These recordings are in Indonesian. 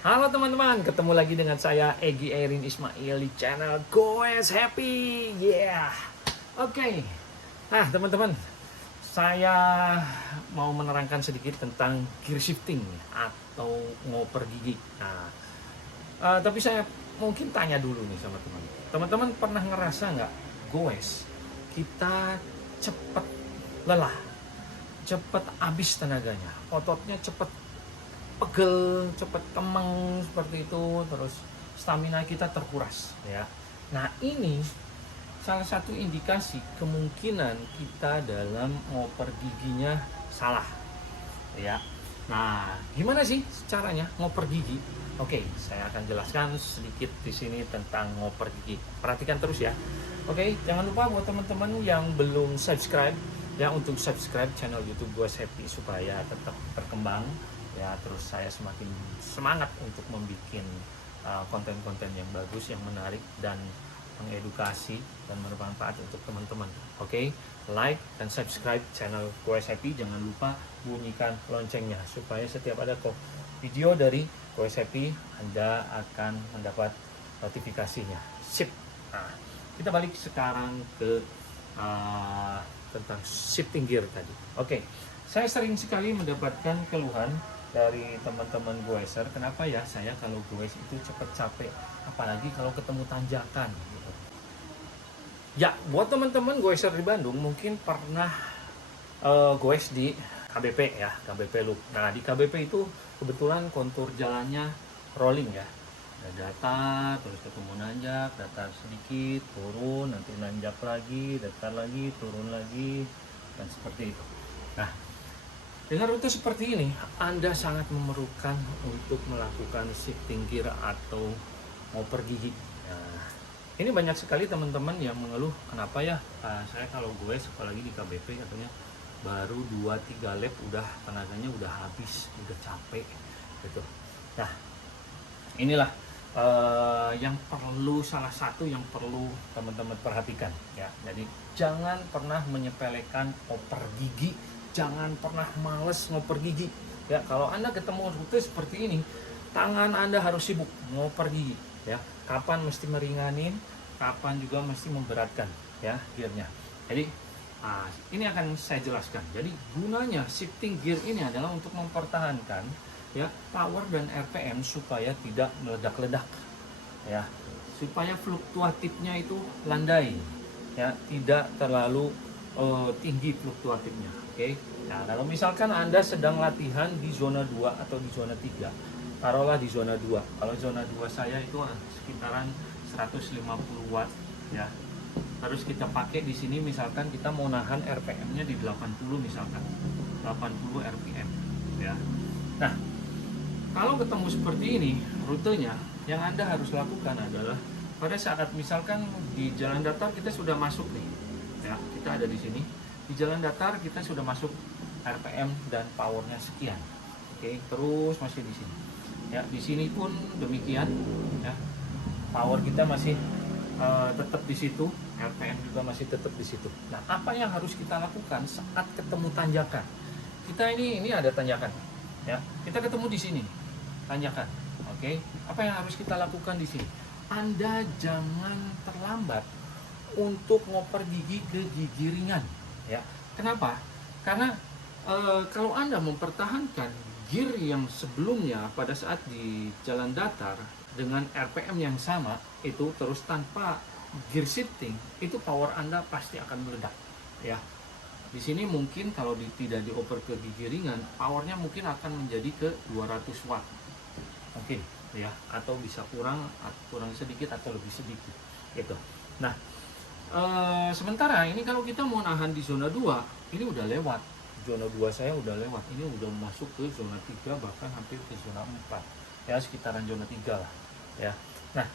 Halo teman-teman, ketemu lagi dengan saya Egi Erin Ismail di channel Goes Happy. Yeah. Oke. Nah, teman-teman, saya mau menerangkan sedikit tentang gear shifting atau ngoper gigi. Nah, tapi saya mungkin tanya dulu nih sama teman-teman. Teman-teman pernah ngerasa nggak goes kita cepet lelah, cepet habis tenaganya, ototnya cepet pegel, cepet kemeng seperti itu, terus stamina kita terkuras ya. Nah, ini salah satu indikasi kemungkinan kita dalam ngoper giginya salah ya. Nah, gimana sih caranya ngoper gigi? Oke, saya akan jelaskan sedikit di sini tentang ngoper gigi. Perhatikan terus ya. Oke, jangan lupa buat teman-teman yang belum subscribe ya, untuk subscribe channel YouTube Goes Happy supaya tetap berkembang ya. Terus saya semakin semangat untuk membuat konten-konten yang bagus, yang menarik dan mengedukasi dan bermanfaat untuk teman-teman. Oke, like dan subscribe channel Goes Happy. Jangan lupa bunyikan loncengnya supaya setiap ada video dari Goes Happy Anda akan mendapat notifikasinya. Sip. Nah, kita balik sekarang ke tentang shifting gear tadi. Oke, saya sering sekali mendapatkan keluhan dari teman-teman goeser, kenapa ya saya kalau goes itu cepet capek, apalagi kalau ketemu tanjakan gitu. Ya, buat teman-teman goeser di Bandung mungkin pernah goes di KBP ya, KBP Loop. Nah, di KBP itu kebetulan kontur jalannya rolling ya. Ada datar, terus ketemu nanjak, datar sedikit, turun, nanti nanjak lagi, datar lagi, turun lagi, dan seperti itu. Nah, dengan rute seperti ini, Anda sangat memerlukan untuk melakukan shifting gear atau ngoper gigi. Nah, ini banyak sekali teman-teman yang mengeluh, kenapa ya saya kalau gue apalagi di KBP katanya baru 2-3 lap udah tenaganya udah habis, udah capek gitu. Nah, inilah yang perlu, salah satu yang perlu teman-teman perhatikan ya. Jadi jangan pernah menyepelekan ngoper gigi, jangan pernah males ngoper gigi ya. Kalau Anda ketemu rute seperti ini, tangan Anda harus sibuk ngoper gigi ya. Kapan mesti meringanin, kapan juga mesti memberatkan ya gearnya. Jadi ini akan saya jelaskan. Jadi gunanya shifting gear ini adalah untuk mempertahankan ya power dan RPM supaya tidak meledak-ledak ya, supaya fluktuatifnya itu landai ya, tidak terlalu tinggi fluktuatifnya. Oke. Nah, kalau misalkan Anda sedang latihan di zona 2 atau di zona 3, taruhlah di zona 2. Kalau zona 2 saya itu sekitaran 150 watt ya. Terus kita pakai di sini misalkan kita mau nahan RPM-nya di 80 misalkan. 80 RPM ya. Nah, kalau ketemu seperti ini rutenya, yang Anda harus lakukan adalah pada saat misalkan di jalan datar kita sudah masuk nih, ya kita ada di sini, di jalan datar kita sudah masuk RPM dan powernya sekian, oke, terus masih di sini, ya di sini pun demikian, ya power kita masih tetap di situ, RPM juga masih tetap di situ. Nah, apa yang harus kita lakukan saat ketemu tanjakan? Kita ini ada tanjakan, ya kita ketemu di sini tanjakan. Oke, apa yang harus kita lakukan di sini? Anda jangan terlambat untuk ngoper gigi ke gigi ringan ya. Kenapa? Karena kalau Anda mempertahankan gear yang sebelumnya pada saat di jalan datar dengan RPM yang sama itu terus tanpa gear shifting, itu power Anda pasti akan meledak ya. Di sini mungkin kalau tidak dioper ke gigi ringan, powernya mungkin akan menjadi ke 200 watt. Mungkin ya, atau bisa kurang sedikit atau lebih sedikit gitu. Nah, sementara ini kalau kita mau nahan di zona 2, ini udah lewat. Zona 2 saya udah lewat. Ini udah masuk ke zona 3, bahkan hampir ke zona 4. Ya, sekitaran zona 3 lah ya. Nah,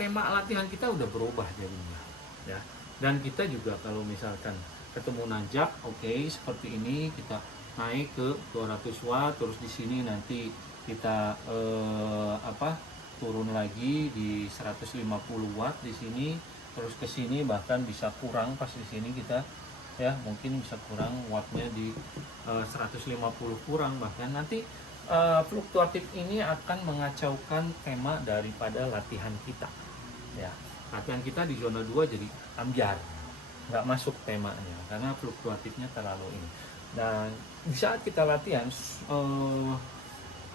tema latihan kita udah berubah jadinya ya. Dan kita juga kalau misalkan ketemu nanjak, oke, seperti ini kita naik ke 200 watt, terus di sini nanti kita turun lagi di 150 watt di sini, terus ke sini bahkan bisa kurang pas di sini kita ya, mungkin bisa kurang wattnya di 150 kurang, bahkan nanti fluktuatif ini akan mengacaukan tema daripada latihan kita. Ya, latihan kita di zona 2 jadi ambiar, nggak masuk temanya karena fluktuatifnya terlalu ini. Dan di saat kita latihan,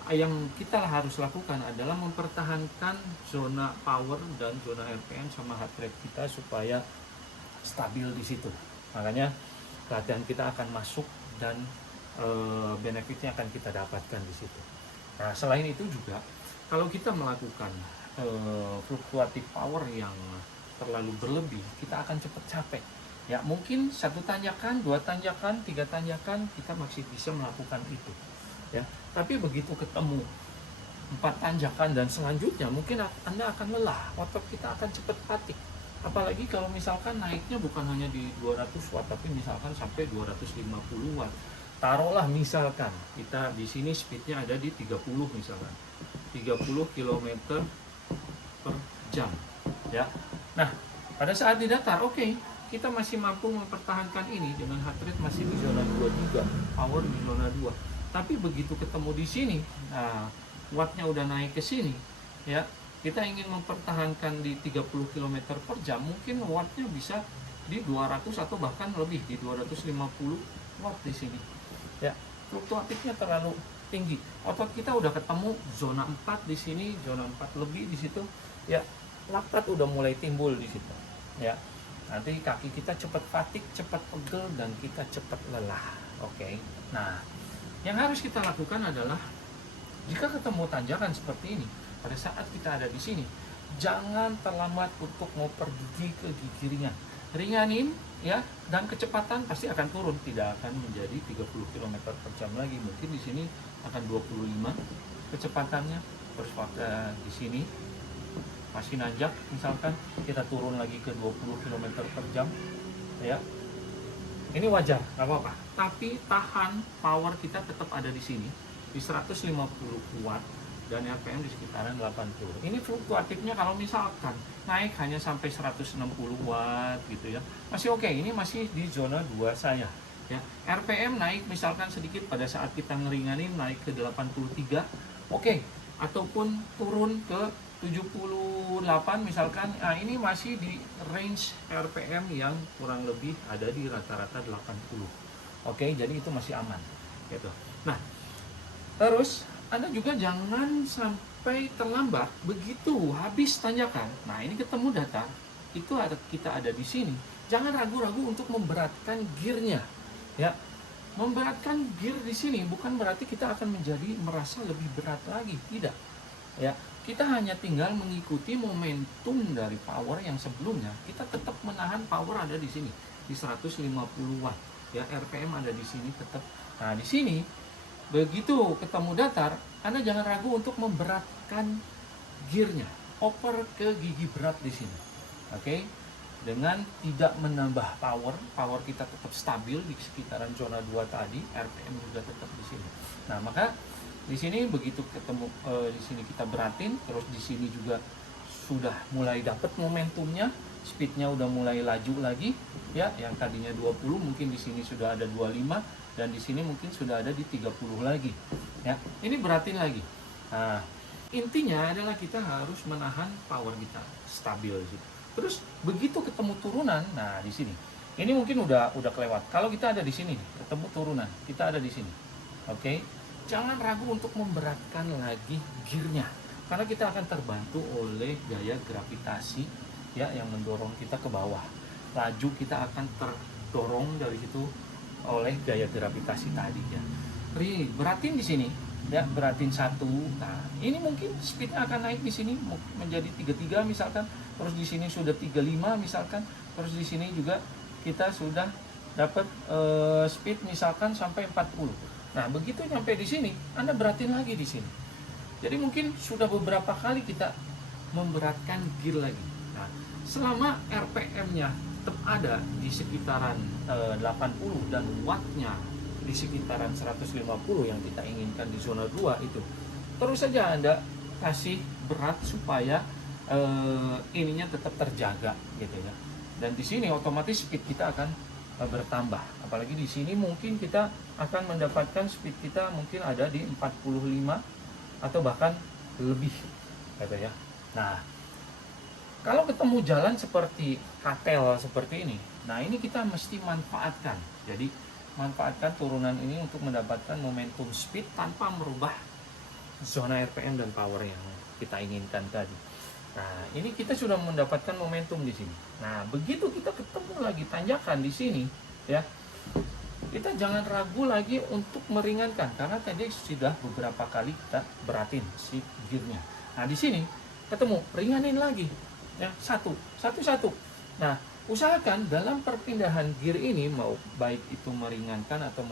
yang kita harus lakukan adalah mempertahankan zona power dan zona RPM sama heart rate kita supaya stabil di situ. Makanya latihan kita akan masuk dan benefitnya akan kita dapatkan di situ. Nah, selain itu juga kalau kita melakukan fluktuatif power yang terlalu berlebih, kita akan cepat capek. Ya, mungkin 1 tanjakan, 2 tanjakan, 3 tanjakan kita masih bisa melakukan itu. Ya, tapi begitu ketemu 4 tanjakan dan selanjutnya mungkin Anda akan lelah, otot kita akan cepat fatigue. Apalagi kalau misalkan naiknya bukan hanya di 200 watt tapi misalkan sampai 250 watt. Taruhlah misalkan kita di sini speednya ada di 30 misalkan. 30 km per jam ya. Nah, pada saat di datar oke, kita masih mampu mempertahankan ini dengan heart rate masih di zona 2 juga, power di zona 2. Tapi begitu ketemu di sini, nah, wattnya udah naik ke sini ya, kita ingin mempertahankan di 30 km per jam, mungkin wattnya bisa di 200 atau bahkan lebih di 250 watt di sini ya. Fluktuatifnya terlalu tinggi, otot kita udah ketemu zona 4 di sini, zona 4 lebih di situ ya, laktat udah mulai timbul di situ ya. Nanti kaki kita cepat fatigue, cepat pegel, dan kita cepat lelah. Oke. Nah, yang harus kita lakukan adalah jika ketemu tanjakan seperti ini, pada saat kita ada di sini, jangan terlambat untuk ngoper gigi ke gigi ringan. Ringanin ya, dan kecepatan pasti akan turun, tidak akan menjadi 30 km per jam lagi. Mungkin di sini akan 25 kecepatannya. Terus pada di sini masih nanjak, misalkan kita turun lagi ke 20 km per jam ya. Ini wajar, nggak apa-apa. Tapi tahan, power kita tetap ada di sini di 150 watt dan RPM di sekitaran 80. Ini fluktuatifnya kalau misalkan naik hanya sampai 160 watt gitu ya, masih oke. Ini masih di zona 2 saya ya. RPM naik misalkan sedikit pada saat kita ngeringanin, naik ke 83 oke, ataupun turun ke 78 misalkan. Nah, ini masih di range RPM yang kurang lebih ada di rata-rata 80. Oke, jadi itu masih aman gitu. Nah, terus Anda juga jangan sampai terlambat begitu habis tanjakan. Nah, ini ketemu datar, itu kita ada di sini. Jangan ragu-ragu untuk memberatkan gearnya ya. Memberatkan gear di sini bukan berarti kita akan menjadi merasa lebih berat lagi, tidak ya. Kita hanya tinggal mengikuti momentum dari power yang sebelumnya. Kita tetap menahan power ada di sini di 150 watt ya. RPM ada di sini tetap. Nah, di sini begitu ketemu datar, Anda jangan ragu untuk memberatkan gearnya, oper ke gigi berat di sini. Oke, dengan tidak menambah power kita tetap stabil di sekitaran zona 2 tadi, RPM juga tetap di sini. Nah, maka di sini begitu ketemu di sini kita beratin, terus di sini juga sudah mulai dapat momentumnya, speednya udah mulai laju lagi ya. Yang tadinya 20 mungkin di sini sudah ada 25 dan di sini mungkin sudah ada di 30 lagi ya. Ini beratin lagi. Nah, intinya adalah kita harus menahan power kita stabil gitu. Terus begitu ketemu turunan, nah di sini ini mungkin udah kelewat. Kalau kita ada di sini ketemu turunan, kita ada di sini. Oke, jangan ragu untuk memberatkan lagi gearnya karena kita akan terbantu oleh gaya gravitasi ya yang mendorong kita ke bawah. Laju kita akan terdorong dari situ oleh gaya gravitasi tadi ya. Beratin di sini ya, beratin 1. Nah, ini mungkin speednya akan naik di sini menjadi 33 misalkan, terus di sini sudah 35 misalkan, terus di sini juga kita sudah dapat speed misalkan sampai 40. Nah, begitu nyampe di sini, Anda beratin lagi di sini. Jadi mungkin sudah beberapa kali kita memberatkan gear lagi. Nah, selama RPM-nya tetap ada di sekitaran 80 dan wattnya di sekitaran 150 yang kita inginkan di zona 2 itu, terus saja Anda kasih berat supaya ininya tetap terjaga gitu ya. Dan di sini otomatis speed kita akan bertambah. Apalagi di sini mungkin kita akan mendapatkan speed kita mungkin ada di 45 atau bahkan lebih gitu ya. Nah, kalau ketemu jalan seperti katel seperti ini, nah ini kita mesti manfaatkan. Jadi manfaatkan turunan ini untuk mendapatkan momentum speed tanpa merubah zona RPM dan power yang kita inginkan tadi. Nah, ini kita sudah mendapatkan momentum di sini. Nah, begitu kita ketemu lagi tanjakan di sini, ya, kita jangan ragu lagi untuk meringankan karena tadi sudah beberapa kali kita beratin si gearnya. Nah, di sini ketemu ringanin lagi, ya, satu. Nah, usahakan dalam perpindahan gear ini mau baik itu meringankan atau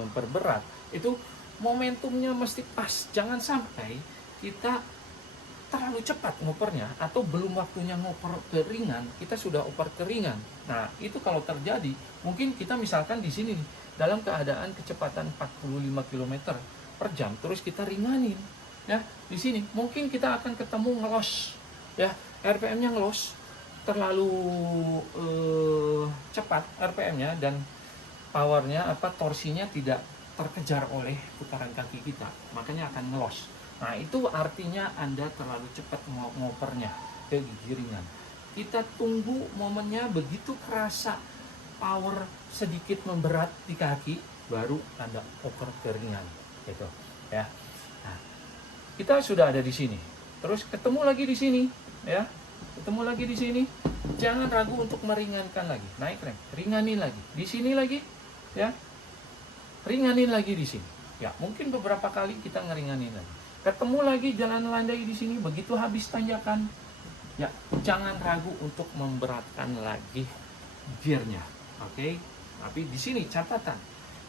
memperberat, itu momentumnya mesti pas. Jangan sampai kita terlalu cepat ngopernya atau belum waktunya ngoper ke ringan, kita sudah oper ke ringan. Nah, itu kalau terjadi, mungkin kita misalkan di sini nih, dalam keadaan kecepatan 45 km per jam, terus kita ringanin, ya, di sini mungkin kita akan ketemu ngelos, ya, RPM-nya ngelos, terlalu cepat RPM-nya dan powernya torsinya tidak terkejar oleh putaran kaki kita, makanya akan ngelos. Nah, itu artinya Anda terlalu cepat ngopernya ke gigi ringan. Kita tunggu momennya begitu kerasa power sedikit memberat di kaki, baru Anda oper ke ringan, gitu ya. Nah, kita sudah ada di sini, terus ketemu lagi di sini, ya, ketemu lagi di sini. Jangan ragu untuk meringankan lagi, naik rem, ringanin lagi, di sini lagi, ya, ringanin lagi di sini. Ya, mungkin beberapa kali kita ngeringanin lagi. Ketemu lagi jalan landai di sini, begitu habis tanjakan, ya, jangan ragu untuk memberatkan lagi gearnya, oke? Tapi di sini catatan,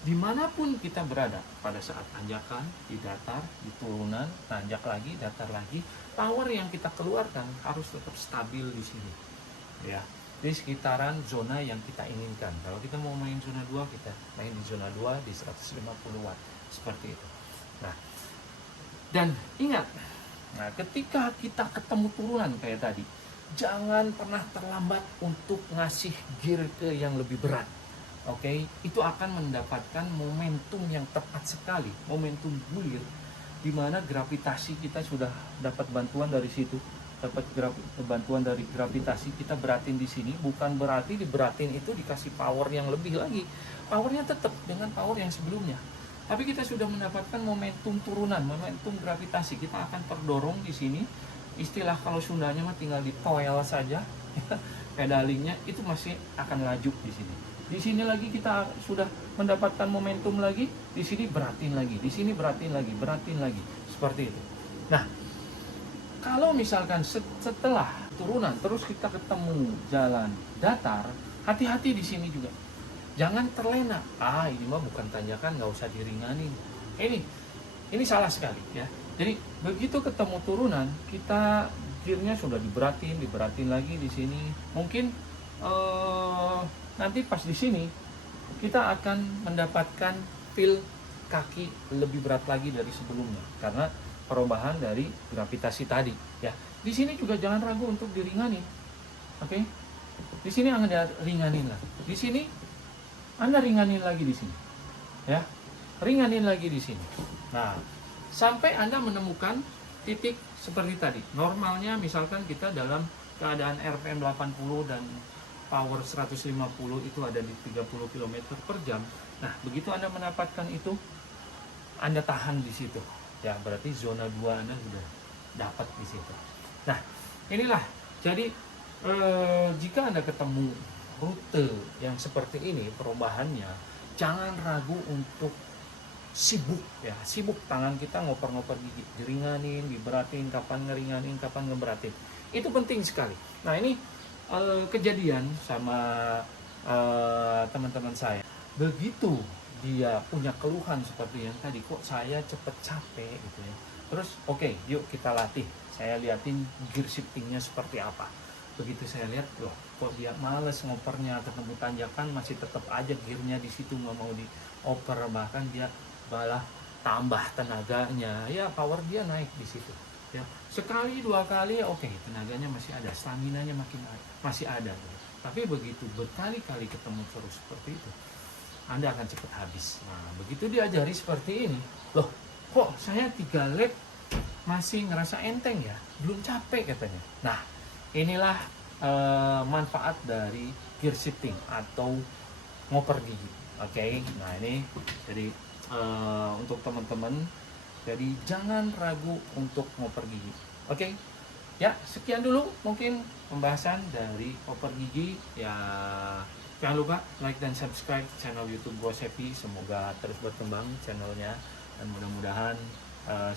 dimanapun kita berada pada saat tanjakan, di datar, di turunan, tanjak lagi, datar lagi, power yang kita keluarkan harus tetap stabil di sini, ya, di sekitaran zona yang kita inginkan. Kalau kita mau main zona 2, kita main di zona 2 di 150 watt, seperti itu. Nah, dan ingat, nah, ketika kita ketemu turunan kayak tadi, jangan pernah terlambat untuk ngasih gear ke yang lebih berat. Oke, itu akan mendapatkan momentum yang tepat sekali, momentum bulir, di mana gravitasi kita sudah dapat bantuan dari situ, dapat bantuan dari gravitasi. Kita beratin di sini, bukan berarti diberatin itu dikasih power yang lebih lagi, powernya tetap dengan power yang sebelumnya. Tapi kita sudah mendapatkan momentum turunan, momentum gravitasi. Kita akan terdorong di sini. Istilah kalau Sundanya mah tinggal ditoel saja. Pedalingnya itu masih akan laju di sini. Di sini lagi kita sudah mendapatkan momentum lagi. Di sini beratin lagi. Di sini beratin lagi, beratin lagi. Seperti itu. Nah, kalau misalkan setelah turunan terus kita ketemu jalan datar, hati-hati di sini juga. Jangan terlena. Ini mah bukan tanjakan, nggak usah diringanin. Ini salah sekali, ya. Jadi begitu ketemu turunan, kita gearnya sudah diberatin lagi di sini. Mungkin nanti pas di sini kita akan mendapatkan feel kaki lebih berat lagi dari sebelumnya karena perubahan dari gravitasi tadi, ya. Di sini juga jangan ragu untuk diringanin. Oke? Di sini Anda ringanin lah. Di sini Anda ringanin lagi di sini, ya, ringanin lagi di sini. Nah, sampai Anda menemukan titik seperti tadi. Normalnya misalkan kita dalam keadaan RPM 80 dan power 150 itu ada di 30 km per jam. Nah, begitu Anda mendapatkan itu, Anda tahan di situ. Ya, berarti zona 2 Anda sudah dapat di situ. Nah, inilah. Jadi, jika Anda ketemu rute yang seperti ini perubahannya, jangan ragu untuk sibuk, ya, sibuk tangan kita ngoper-ngoper gigi, diringanin, diberatin, kapan ngeringanin, kapan ngeberatin, itu penting sekali. Nah, ini kejadian sama teman-teman saya, begitu dia punya keluhan seperti yang tadi, kok saya cepet capek gitu ya, terus oke, yuk kita latih, saya liatin gear shiftingnya seperti apa. Begitu saya lihat, loh, kok dia males ngopernya, ketemu tanjakan masih tetap aja gearnya di situ, nggak mau dioper, bahkan dia malah tambah tenaganya, ya, power dia naik di situ, ya, sekali dua kali oke, tenaganya masih ada, staminanya masih ada, tapi begitu berkali-kali ketemu terus seperti itu, Anda akan cepat habis. Nah, begitu diajari seperti ini, loh, kok saya 3 lap masih ngerasa enteng ya? Belum capek katanya. Nah, inilah manfaat dari gear shifting atau ngoper gigi. Oke, nah ini jadi untuk teman-teman, jadi jangan ragu untuk ngoper gigi. Oke, ya sekian dulu mungkin pembahasan dari ngoper gigi ya. Jangan lupa like dan subscribe channel YouTube Goes Happy. Semoga terus berkembang channelnya dan mudah-mudahan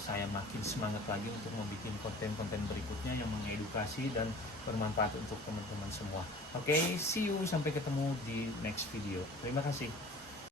saya makin semangat lagi untuk membuat konten-konten berikutnya yang mengedukasi dan bermanfaat untuk teman-teman semua. Oke, see you, sampai ketemu di next video. Terima kasih.